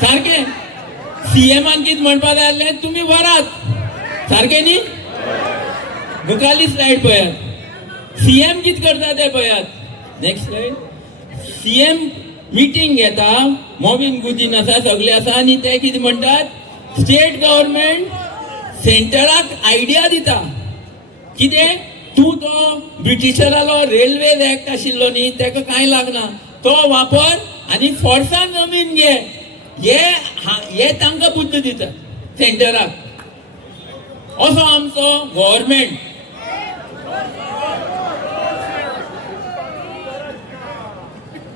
सारकें सीएमान कितें म्हणपा जाय आसलें, तुमी व्हरात. सारकें न्ही. मुखारली स्लायड पळयात. सीएम कितें करता ते पळयात. Next slide. सीएम मिटींग घेता, मोविन गुजीन आसा, सगळे आसा आनी ते कितें म्हणटात, स्टेट गव्हर्नमेंट सेंटराक आयडिया दिता. कितें, तूं तो ब्रिटिशरालो रेल्वे एक्ट आशिल्लो न्ही, तेका कांय लागना, तो वापर आनी फोर्सान जमीन घे. हे तांकां बुद्ध दिता सेंटराक. असो आमचो गव्हर्नमेंट.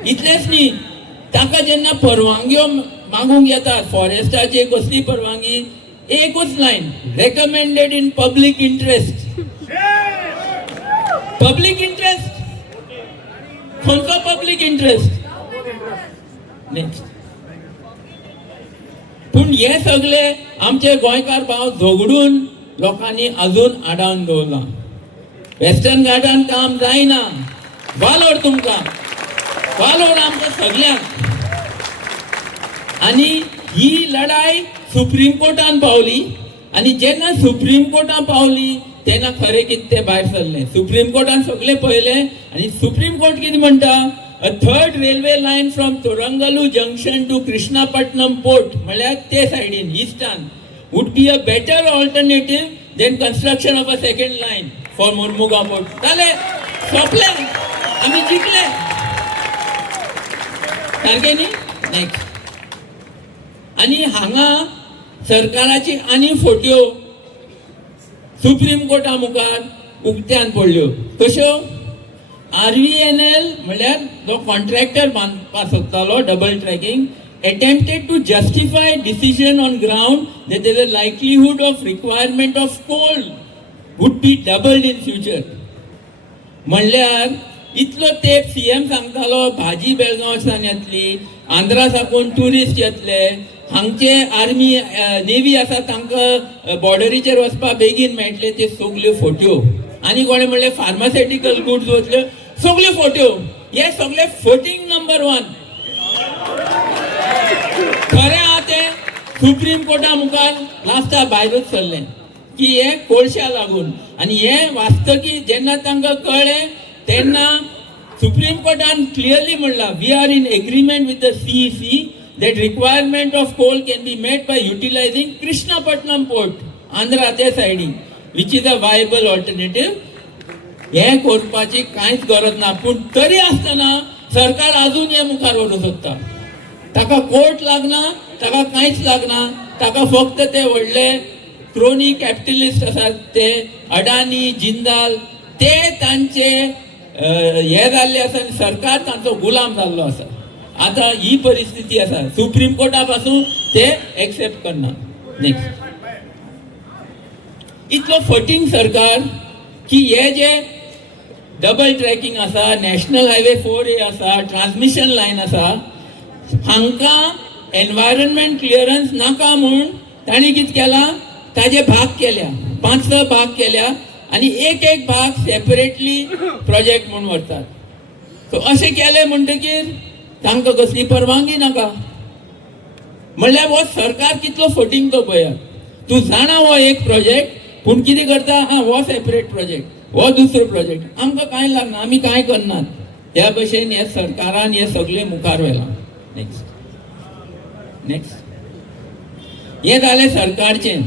इतलेच न्ही, ताका जेन्ना परवानग्यो मागूंक येतात फॉरेस्टाची कसली परवानगी, एकूच line, recommended in public interest. Public interest, खंयचो पब्लीक इंटरेस्ट. नेक्स्ट. पूण हे सगळे आमचे गोंयकार भाव झगडून लोकांनी अजून आडावन दवरला. वेस्टर्न घाटान काम जायना. वालोर तुमकां, वालोर आमकां सगळ्यांक. आनी ही लढाई सुप्रीम कोर्टान पावली आनी जेन्ना सुप्रीम कोर्टान पावली तेन्ना खरें कितें तें भायर सरलें. सुप्रीम कोर्टान सगळें पळयलें आनी सुप्रीम कोर्ट कितें म्हणटा, a third railway line from Thorangalu junction to Krishnapatnam port, म्हळ्यार ते सायडीन ईस्टान, would be a better alternative than construction of a second line for Mormuga port. जालें, सोंपलें, आमी जिखले. सारकें न्ही. नेक्स्ट. आनी हांगा सरकाराची आनी फोट्यो सुप्रीम कोर्टा मुखार उक्त्यान पडल्यो. कश्यो? RVNL म्हळ्यार जो कॉन्ट्रॅक्टर बांदपाक सोदतालो double tracking attempted to justify decision on ground that there is a likelihood of requirement of coal would be doubled in future. म्हणल्यार इतलो तेप CM सांगतालो भाजी बेळगांवच्यान येतली, आंध्रा साकून टुरिस्ट येतले, हांगचे आर्मी नेव्ही आसा तांकां बॉर्डरीचेर वचपाक बेगीन मेळटले, ते सगल्यो फोट्यो. आनी कोणें म्हणलें फार्मास्युटिकल गुड्स वतल्यो, सगल्यो फोट्यो. हे सगळे फोटिंग नंबर 1. खरें आहा तें सुप्रीम कोर्टा मुखार लास्टा भायरूच सरलें की हे कोळशा लागून. आनी हे वास्तकी जेन्ना तांकां कळ्ळें तेन्ना सुप्रीम कोर्टान क्लियरली म्हणलां we are in agreement with the CEC that requirement of coal can be met by utilizing Krishnapatnam port, Andhra ते सायडीन, which is a viable alternative. हे करपाची कांयच गरज ना. पूण तरी आसतना सरकार अजून हे मुखार व्हरूंक सोदता. ताका कोर्ट लागना, ताका कांयच लागना, ताका फक्त ते व्हडले क्रोनी कॅपिटलिस्ट आसात ते अडानी जिंदाल ते तांचे हे जाल्ले आसा आनी सरकार तांचो गुलाम जाल्लो आसा. आता ही परिस्थिती आसा. सुप्रीम कोर्टा पासून ते एक्सेप्ट करना. नेक्स्ट. इतलो फटींग सरकार की हे जे डबल ट्रॅकिंग आसा, नॅशनल हायवे 4A आसा, ट्रान्समिशन लायन आसा, हांकां एनवायरमेंट क्लियरन्स नाका म्हूण तांणी कितें केलां, ताजे भाग केल्या, 5 भाग केल्या आनी एक भाग सेपरेटली प्रोजेक्ट म्हणून व्हरतात. सो अशें केलें म्हणटकीर तांकां कसली परवानगी नाका. म्हणल्यार हो सरकार कितलो फटींग तो पळया. तूं जाणा हो एक प्रोजेक्ट, पूण कितें करता, हो सेपरेट प्रोजेक्ट, हो दुसरो प्रोजेक्ट, आमकां कांय लागना, आमी कांय करनात. ह्या भशेन हे सरकारान हे सगळे मुखार व्हेलां. नेक्स्ट. हे जालें सरकारचें.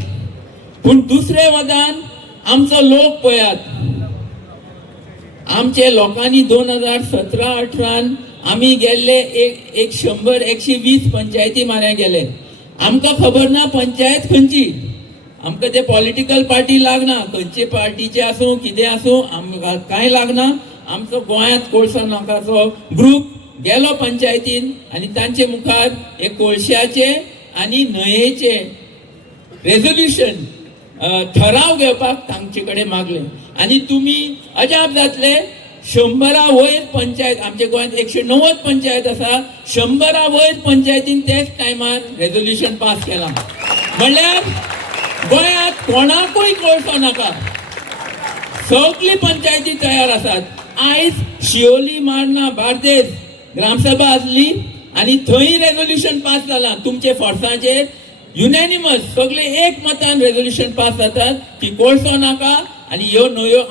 पूण दुसरे वदान आमचो लोक पळयात. आमचे लोकांनी 2017-18 आमी गेल्ले 100-120 पंचायती माऱ्या गेले. आमकां खबर ना पंचायत खंयची. आमकां ते पॉलिटिकल पार्टी लागना, खंयचे पार्टीचे आसूं कितें आसूं आमकां कांय लागना. आमचो गोंयांत कोळसो नाकाचो ग्रूप गेलो पंचायतीन आनी तांचे मुखार हे कोळश्याचे आनी न्हंयेचे रेझोल्युशन ठराव घेवपाक तांचे कडेन मागले. आनी तुमी अजाप जातले, 100 वयर पंचायत, आमच्या गोंयांत 190 पंचायत आसा, 100 वयर पंचायतीन तेच टायमार रेझोल्युशन पास केलां. म्हणल्यार गोंयांत कोणाकूय कोळसो नाका, सगळी पंचायती तयार आसात. आयज शिवोली मारना बार्देस ग्रामसभा आसली आनी थंय रेझोल्युशन पास जालां तुमचे फोर्साचेर. युनॅनिमस सगळे एक मतान रेझोल्युशन पास जातात की कोळसो नाका आनी ह्यो न्हंयो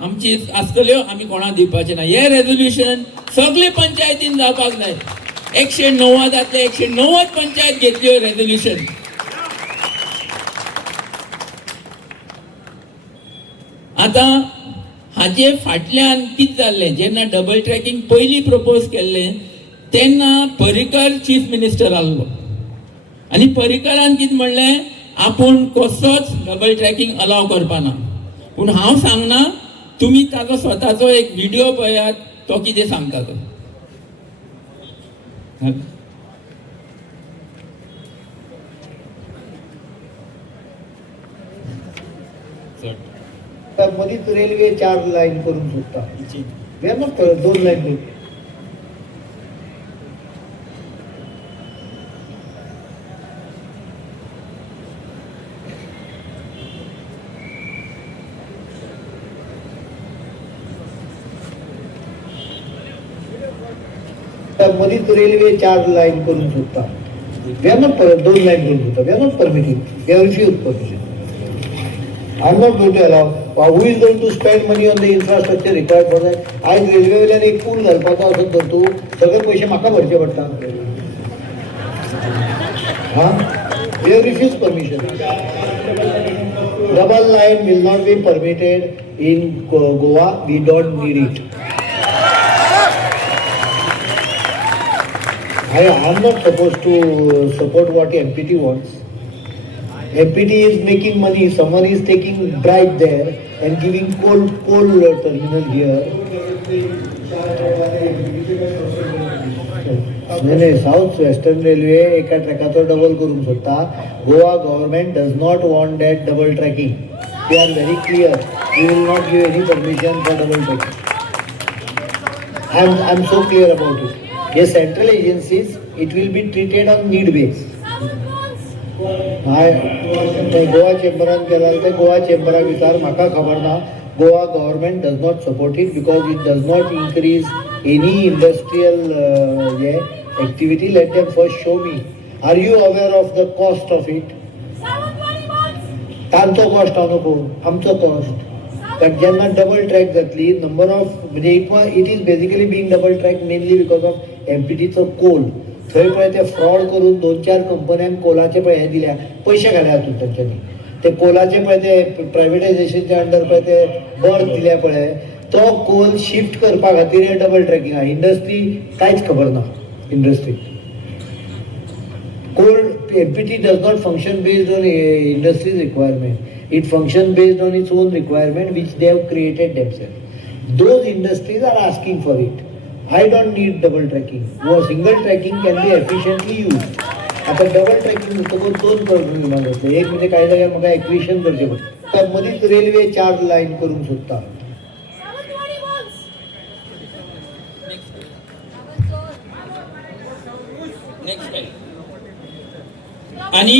आमची आसतल्यो, आमी कोणाक दिवपाचे ना. हे रेझोल्युशन सगळे पंचायतीन जावपाक जाय. 190 190 पंचायत घेतल्यो रेझोल्युशन. आता हाचे फाटल्यान कितें जाल्लें, जेन्ना डबल ट्रॅकिंग पयलीं प्रपोज केल्लें तेन्ना पर्रीकर चीफ मिनिस्टर आसलो आनी पर्रीकरान कितें म्हणलें, आपूण कसोच डबल ट्रॅकिंग अलाव करपा ना. पूण हांव सांगना, तुमी ताचो स्वताचो एक व्हिडिओ पळयात, तो कितें सांगता तो. मधीच रेल्वे 4 लाईन करून सुटता. मग 2 लाईन करून. मधीच रेल्वे 4 लाईन करून सुटता. मग 2 लाईन करून सुटता. We are not permitting. We are refuse permission. I'm not going to allow. Who is going to spend money on the infrastructure required for that? आज railway वेल्यान एक पूल घालपाचो आसत तर तूं सगळे पयशे म्हाका भरचे पडटा. We have refused permission. Double line will not be permitted in Goa. We don't need it. I am not supposed to support what MPT wants. MPT is making money, someone is taking bribe there and giving coal terminal here. नाही south western railway एका ट्रॅकाचो double करूंक सोदता. Goa government does not want that double tracking. They are very clear. We will not give any permission for double tracking. I am so clear about it. The central agencies, it will be treated on need base. Goa चेंबरान केला ते गोवा चेंबराक विचार, म्हाका खबर ना. Goa government does not support it because it does not increase any industrial activity. Let them first show me. Are you aware of the cost of it? तांचो cost हांव नको, आमचो कॉस्ट. कारण जेन्ना डबल ट्रॅक जातली, number of म्हणजे it is basically being double track mainly because of MPTचो coal. थंय पळय ते फ्रॉड करून 2-4 कंपन्यांक कोलाचे पळय हे दिल्या, पयशे घाल्या हातूंत तांच्यांनी. ते कोलाचे पळय ते प्रायवेटायझेशनच्या अंडर पळय ते बर्थ दिल्या पळय, तो कोल शिफ्ट करपा खातीर डबल ट्रॅकिंग आहा. इंडस्ट्री कांयच खबर ना. Industry coal MPT does not function based on industry's requirement. It functions based on its own requirement which they have created themselves. Those industries are asking for it. I don't need double tracking. Single tracking can be efficiently used. आता double tracking सगळं 2 करून विमान असते. एक म्हणजे काही जाग्यार म्हाका एक्विशन करचें पडटा. तर मदींच रेल्वे 4 लायन करूंक सोदता. आणि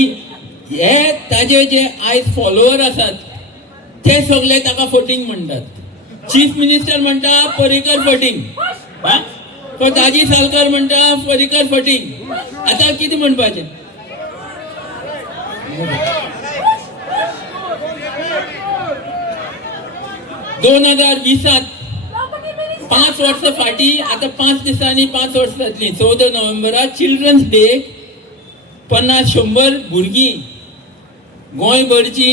हे ताजे जे आयज फॉलोवर आसात ते सगळे ताका फटींग म्हणटात. चीफ मिनिस्टर म्हणटा पर्रीकर फटींग, तो ताजी सालकार म्हणटा पर्रीकर फटींग. आता कितें म्हणपाचें? दोन 2020 5 वर्सां फाटीं, आता 5 दिसांनी 5 वर्सां जातलीं. 14 नोव्हेंबराक चिल्ड्रन्स डे 50-100 भुरगीं गोंयभरची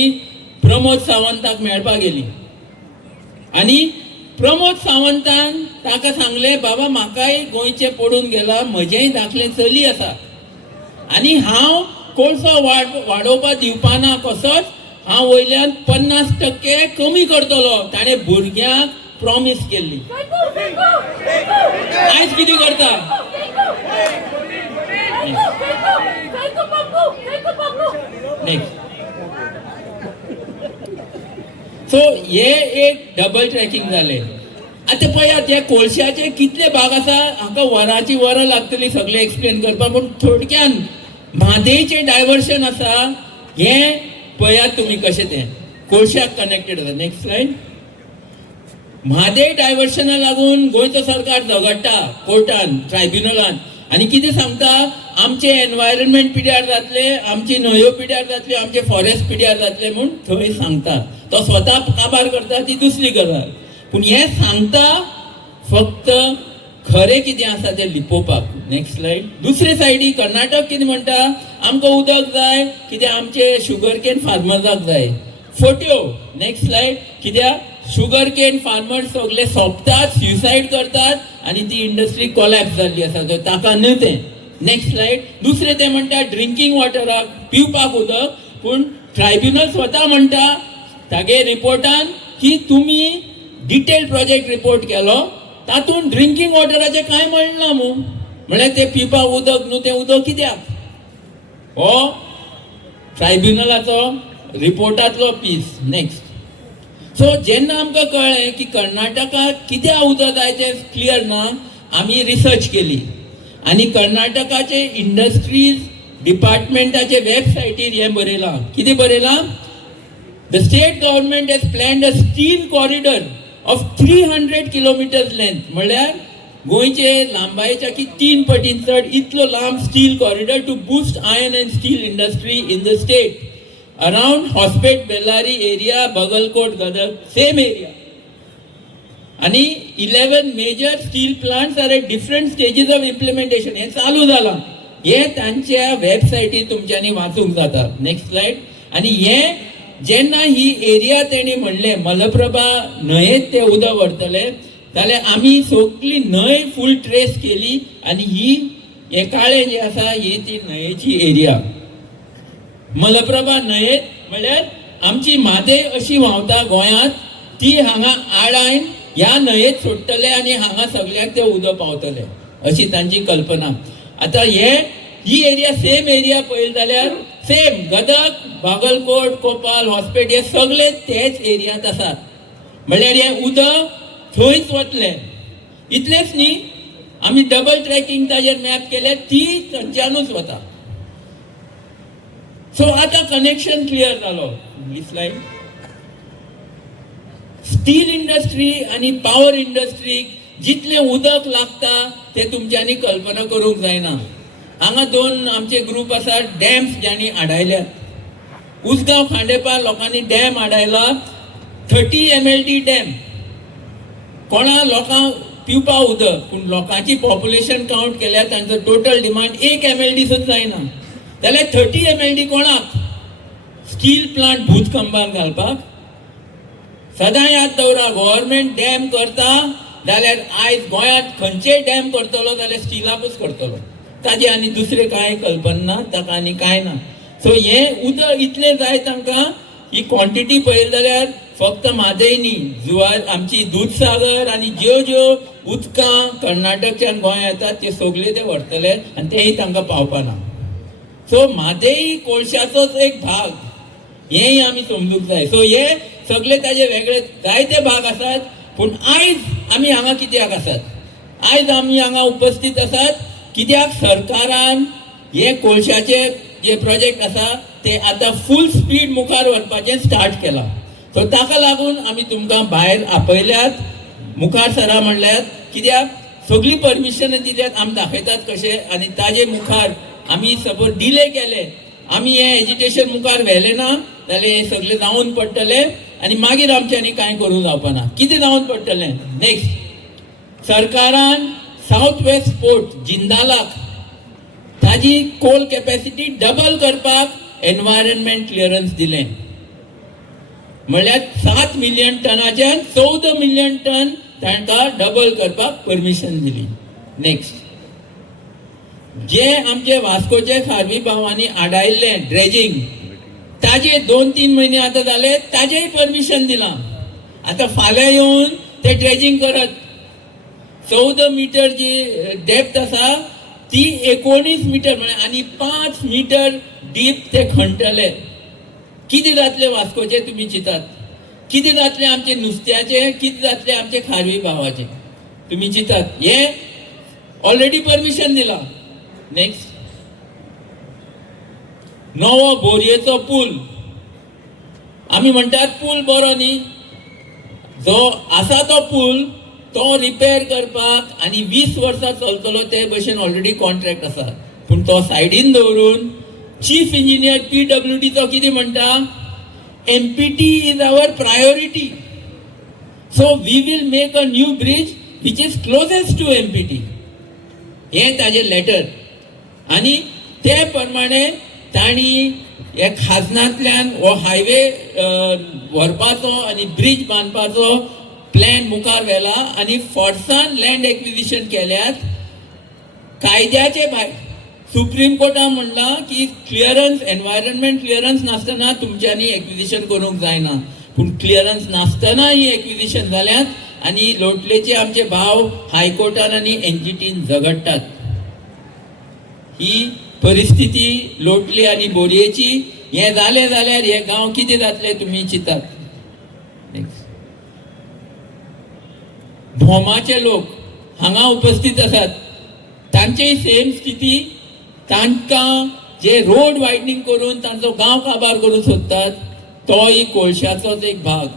प्रमोद सावंताक मेळपाक गेली. आनी प्रमोद सावंतान ताका सांगले, बाबा म्हाकाय गोंयचे पडून गेला, म्हजेंय धाकलें चली आसा आनी हांव कोळसो वाडोवपाक दिवपाना कसोच, हांव वयल्यान 50% कमी करतलो. ताणें भुरग्यांक प्रॉमिस केल्ली. आयज कितें करता? सो हे एक डबल ट्रॅकिंग जाले. आता पळयात हे कोळशाचे कितले भाग आसा, हाका वरांची वरां लागतली सगळे एक्सप्लेन करपाक. पूण थोडक्यान म्हादेचे डायवर्शन आसा हे पळयात तुमी कशें तें कोळशाक कनेक्टेड आसा. Next slide. म्हादे डायवर्शना लागून गोंयचो सरकार झगडटा कोर्टान, ट्रायब्युनलान, आनी कितें सांगता, आमचे एनवायरमेंट पिड्यार जातले, आमची न्हंयो पिड्यार जातल्यो, आमचे फॉरेस्ट पिड्यार जातले म्हूण थंय सांगता. तो स्वता काबार करता ती दुसरी गजाल. पूण हे सांगता फक्त खरें कितें आसा तें लिपोवपाक. Next slide. दुसरे सायडीक कर्नाटक कितें म्हणटा, आमकां उदक जाय कित्याक आमचे शुगर केन फार्मर्साक जाय. फोट्यो. Next slide. कित्याक शुगर केन फार्मर्स सगळे सोंपतात, सुसायड करतात आनी ती इंडस्ट्री कोलॅप्स जाल्ली आसा. ताका न्हय तें. Next slide. दुसरे ते म्हणटा ड्रिंकींग वॉटराक, पिवपाक उदक. पूण ट्रायब्युनल स्वता म्हणटा तागे रिपोर्टान की तुमी डिटेल प्रोजेक्ट रिपोर्ट केलो, तातूंत ड्रिंकींग वॉटराचें कांय म्हणना मू. म्हळ्यार ते पिवपाक उदक न्हू, तें उदक कित्याक? हो ट्रायब्युनलाचो रिपोर्टांतलो पीस. नेक्स्ट. सो जेन्ना आमकां कळ्ळें की कर्नाटकाक कित्याक उदक जाय तें क्लियर ना, आमी रिसर्च केली आनी कर्नाटकाचे इंडस्ट्रीज डिपार्टमेंटाचे वेबसायटीर हें बरयलां. कितें बरयलां? The state government has planned a steel corridor of 300 kilometres length. म्हळ्यार गोंयचे लांबायेच्या की 3 पटीन चड इतलो लांब steel corridor to boost iron and steel industry in the state around Hospet, Bellary area, Bagalkot, Gadag, same area. आणि 11 major steel plants are at different stages of implementation. हे चालू जालां. हे तांच्या वेबसायटीर तुमच्यांनी वाचूंक जाता. Next slide. आणि हे जेन्ना ही एरिया तेणी म्हणले मलप्रभा न्हंयेत ते उदक व्हरतले, जाल्यार आमी सगळी न्हंय फूल ट्रेस केली आनी ही हे काळें जे आसा ही ती न्हंयेची एरिया. मलप्रभा न्हंयेत म्हळ्यार आमची म्हादय अशी व्हांवता गोंयांत ती हांगा आडायन ह्या न्हंयेत सोडटले आनी हांगा सगळ्याक ते उदक पावतले अशी तांची कल्पना. आता ही एरिया सेम एरिया पळयली जाल्यार सेम गदग, बागलकोट, कोपाल, हॉस्पेट हे सगळे तेच एरियांत आसात. म्हळ्यार हे उदक थंयच वतले. इतलेंच न्ही, आमी डबल ट्रॅकिंग ताजेर मॅप केले ती थंयच्यानूच वता. सो आतां कनेक्शन क्लियर जालो. स्लायड. स्टील इंडस्ट्री आणि पॉवर इंडस्ट्रीक जितले उदक लागता ते तुमच्यांनी कल्पना करूंक जायना. हांगा 2 आमचे ग्रुप आसा डॅम्स ज्यांनी आडायल्यात. उसगांव खांडेपार लोकांनी डॅम आडायला. 30 MLD dam. कोणा लोकांक पिवपा उदक, पूण लोकांची पॉप्युलेशन काउंट केल्यार तांचो टोटल डिमांड 1 MLD सुद्दां जायना. जाल्यार 30 MLD कोणाक? स्टील प्लांट भूत कंबार घालपाक. सदां याद दवरा, गव्हर्नमेंट डॅम करता जाल्यार आयज गोंयांत खंयचेय डॅम करतलो जाल्यार स्टिलाकूच करतलो. ताजे आनी दुसरे कांय कल्पना ना, ताका आनी कांय ना. सो हे उदक इतलें जाय तांकां. ही क्वॉन्टिटी पळयली जाल्यार फक्त म्हादय न्ही, जुवार आमची दूधसागर आनी ज्यो उदकां कर्नाटकच्यान गोंय येतात ते सगळे ते व्हरतले आनी तेय तांकां पावपाना. सो म्हादय कोळशाचोच एक भाग, हेय आमी समजूंक जाय. सो हे सगळे ताजे वेगळे जायते भाग आसात. पूण आयज आमी हांगा कित्याक आसात? आयज आमी हांगा उपस्थित आसात कित्याक सरकारान हे कोळशाचे जे प्रोजेक्ट आसा ते आतां फूल स्पीड मुखार व्हरपाचें स्टार्ट केलां. सो ताका लागून आमी तुमकां भायर आपयल्यात, मुखार सरा म्हणल्यात. कित्याक सगळी परमिशन दिल्यात, आमी दाखयतात कशें. आनी ताजे मुखार आमी सपोज डिले केले, आमी हे एजिटेशन मुखार व्हेले ना जाल्यार हे सगळे जावन पडटले आनी मागीर आमच्यांनी कांय करूं जावपाना. कितें जावन पडटलें? नेक्स्ट, सरकारान साउथ वेस्ट पोर्ट जिंदालाक ताजी कोल कॅपॅसिटी डबल करपाक एनवायरनमेंट क्लिअरन्स दिलें. म्हळ्यार 7 मिलियन टनाच्यान 14 मिलियन टन तांकां डबल करपाक परमिशन दिली. नेक्स्ट, जे आमचे वास्कोचे खारवी भावांनी आडायल्ले ड्रेजिंग ताजे 2-3 महिने आता जाले, ताजेय परमिशन दिला. आता फाल्यां येवन ते ड्रेजिंग करत. 14 मीटर जी डेप्थ आसा ती 19 मीटर आनी 5 मीटर डीप ते खणटले. कितें जातले वास्कोचे तुमी चिंतात? कितें जातले आमचे नुस्त्याचे? कितें जातले आमचे खारवी भावाचे? तुमी चिंतात? हे ऑलरेडी परमिशन दिला. नेक्स्ट, नवो बोरयेचो पूल. आमी म्हणटात पूल बरो न्ही, जो आसा तो पूल तो रिपेर करपाक आनी 20 वर्सां चलतलो ते भशेन ऑलरेडी कॉन्ट्रॅक्ट आसा. पूण तो सायडीन दवरून चीफ इंजिनियर PWD तो कितें म्हणटा? MPT is our priority. So we will make a new bridge which is closest to MPT. हे ताजे लेटर. आनी ते प्रमाणे तांणी हे खाजनांतल्यान हो हायवे व्हरपाचो आनी ब्रिज बांदपाचो प्लॅन मुखार व्हेला आनी फोर्सान लँड एक्विजिशन केल्यात. कायद्याचे भायर सुप्रीम कोर्टान म्हणला की क्लिअरन्स, एनवायरनमेंट क्लिअरन्स नासतना तुमच्यांनी एक्विजिशन करूंक जायना. पूण क्लिअरन्स नासतना ही एक्विजिशन जाल्यात आनी लोटलेचे आमचे भाव हायकोर्टान आनी NGTन झगडटात. ही परिस्थिती लोटली आनी बोरयेची. हे जाले जाल्यार हे गांव कितें जातले तुमी चिंतात? भोमाचे लोक हांगा उपस्थित आसात, तांचेय सेम स्थिती. तांकां जे रोड वायडनींग करून तांचो गांव काबार करूंक सोदतात तोय कोळशाचोच एक भाग.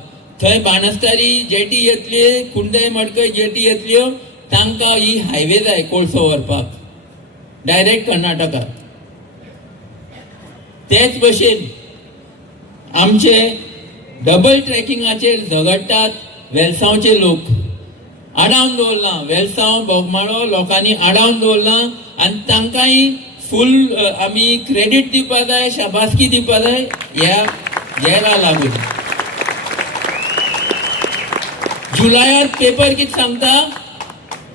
थंय बाणस्तारी जेटी येतली, कुंडय मडकय जेटी येतल्यो, तांकां ही हायवे जाय कोळसो व्हरपाक डायरेक्ट कर्नाटका. तेच भशेन आमचे डबल ट्रॅकिंगाचेर झगडटात वेलसांवचे लोक. आडावन दवरला वेलसांव बोगमाळो लोकांनी आडावन दवरला आनी तांकांय फूल आमी क्रेडीट दिवपा जाय, शाबासकी दिवपा जाय ह्या हेरा लागून. जुलयात पेपर कितें सांगता?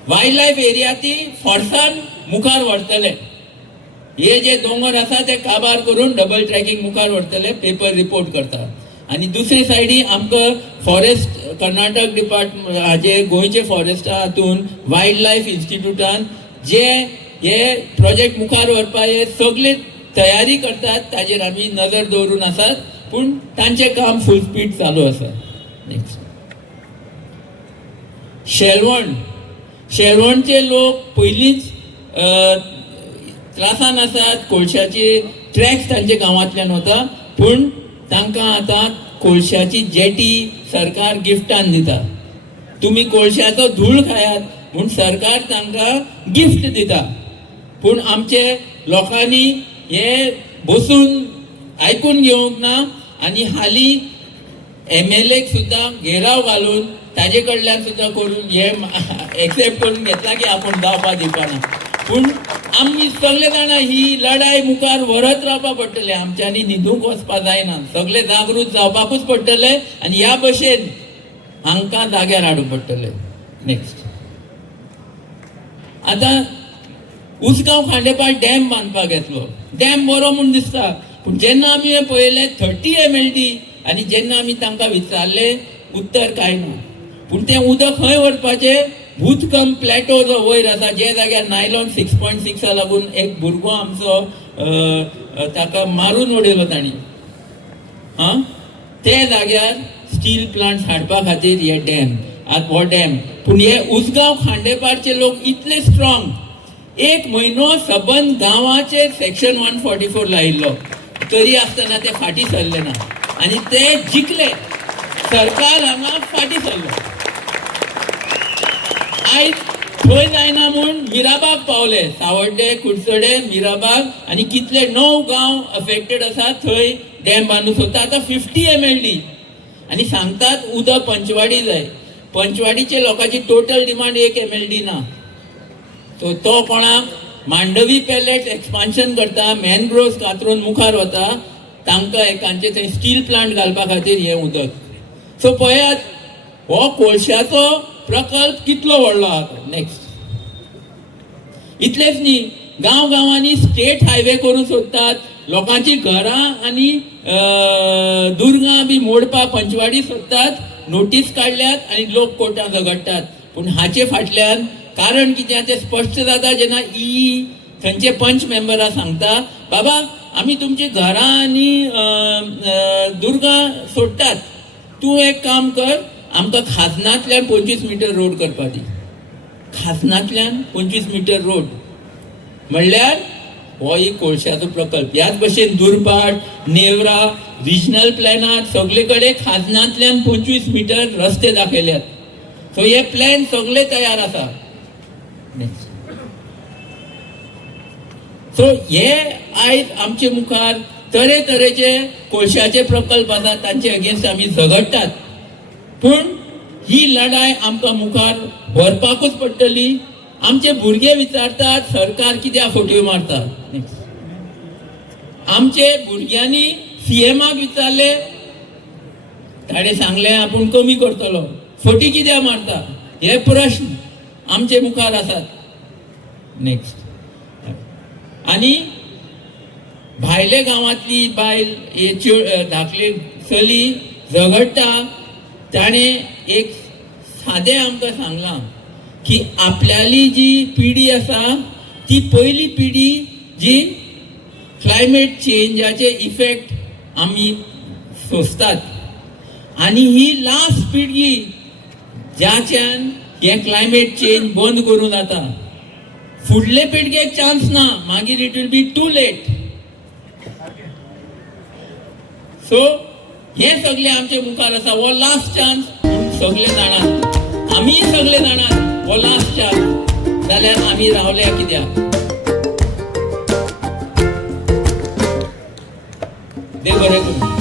वायल्ड लायफ एरिया ती फोर्सान मुखार व्हरतले. हे जे दोंगर आसा ते काबार करून डबल ट्रॅकिंग मुखार व्हरतले, पेपर रिपोर्ट करतात. आनी दुसरे सायडी आमकां फॉरेस्ट कर्नाटक डिपार्टमेंट हाजे गोंयचे फॉरेस्टा हातून वायल्ड लायफ इन्स्टिट्यूटान जे हे प्रोजेक्ट मुखार व्हरपाचे सगळे तयारी करतात, ताजेर आमी नजर दवरून आसात, पूण तांचें काम फूल स्पीड चालू आसा. नेक्स्ट शेलवणचे लोक पयलींच त्रासान आसात. कोळशाचे ट्रॅक्स तांचे गांवांतल्यान वता, पूण तांकां आतां कोळशाची जेटी सरकार गिफ्टान दिता. तुमी कोळशाचो धूळ खायात म्हूण सरकार तांकां गिफ्ट दिता. पूण आमचे लोकांनी हे बसून आयकून घेवंक ना आनी हालीं MLAक सुद्दां घेराव घालून ताजे कडल्यान सुद्दां करून हे एक्सेप्ट करून घेतला की आपूण जावपा दिवपाना. पूण आमी सगळे जाणां ही लढाई मुखार व्हरत रावपा पडटले. आमच्यांनी न्हिदूंक वचपा जायना. सगळे जागृत जावपाकूच पडटले आनी ह्या भशेन हांकां जाग्यार हाडूंक पडटले. नेक्स्ट आतां उसगांव खांडेपार डॅम बांदपाक येतलो. डॅम बरो म्हूण दिसता, पूण जेन्ना आमी हें पळयलें 30 MLD आनी जेन्ना आमी तांकां विचारलें उत्तर कांय ना. पूण तें उदक खंय व्हरपाचें? भूतकम प्लॅटो जो वयर आसा, जे जाग्यार नायलॉन 6.6 लागून एक भुरगो आमचो ताका मारून उडयलो तांणी. ते जाग्यार स्टील प्लांट्स हाडपा खातीर हे डॅम हो डॅम. पूण हे उसगांव खांडेपारचे लोक इतले स्ट्रॉंग, 1 म्हयनो सबंद गांवाचेर सेक्शन 144 लायिल्लो, तरी आसतना ते फाटीं सरले ना आनी ते जिखले. सरकार हांगा फाटीं सरलो. आयज थंय जायना म्हूण मिराबाग पावले. सावर्डे, कुडचडे, मिराबाग आनी कितले 9 गांव अफेक्टेड आसा. थंय डॅम बांदूंक सोदता. आतां 50 MLD आनी सांगतात उदक पंचवाडी जाय. पंचवाडीचे लोकांची टोटल डिमांड 1 MLD ना. सो तो कोणाक मांडवी पॅलेट एक्सपान्शन करता, मॅनग्रोव्स कातरून मुखार वता, तांकां एकांचे थंय स्टील प्लांट घालपा खातीर हें उदक. सो पळयात हो कोळशाचो प्रकल्प कितलो व्हडलो आसा. नेक्स्ट इतलेच न्ही, गांवांनी स्टेट हायवे करूंक सोदतात. लोकांची घरां आनी दुर्गां बी मोडपा पंचवाडी सोदतात. नोटीस काडल्यात आनी लोक कोर्टांत झगडटात. पूण हाचे फाटल्यान कारण कितें तें स्पश्ट जाता जेन्ना थंयचे पंच मेंबरां सांगता, बाबा आमी तुमची घरां आनी दुर्गां सोडटात, तूं एक काम कर, आमकां खाजनांतल्यान 25 मीटर रोड करपा दी. खाजनांतल्यान 25 मीटर रोड म्हणल्यार हो एक कोळशाचो प्रकल्प. ह्याच भशेन दुर्बाट, नेवरा, रिजनल प्लॅनार सगळे कडेन खाजनांतल्यान 25 मीटर रस्ते दाखयल्यात. सो हे प्लॅन सगळे तयार आसा. सो हे आयज आमचे मुखार तरेतरेचे कोळशाचे प्रकल्प आसात, तांचे अगेन्स्ट आमी झगडटात. पूण ही लढाई आमकां मुखार व्हरपाकूच पडटली. आमचे भुरगे विचारतात सरकार कित्याक फोटयो मारता. आमचे भुरग्यांनी CMाक विचारले, ताणे सांगले आपूण कमी करतलो. फोटी कित्याक मारता? हे प्रश्न आमचे मुखार आसात. नेक्स्ट आनी भायले गांवांतली बायल धाकली चली झगडटा. ताणे एक सादें आमकां सांगलां की आपल्याली जी पिढी आसा ती पयली पिढी जी क्लायमेट चेंजाचे इफेक्ट आमी सोंसतात आनी ही लास्ट पिढी ज्याच्यान हे क्लायमेट चेंज बंद करूं जाता. फुडले पिळगेक चान्स ना, मागीर it will be too late. So हे सगळे आमचे मुखार आसा. हो लास्ट चान्स सगळे जाणात, आमी सगळे जाणात हो लास्ट चान्स. जाल्यार आमी रावल्या कित्याक? देव बरें करूं.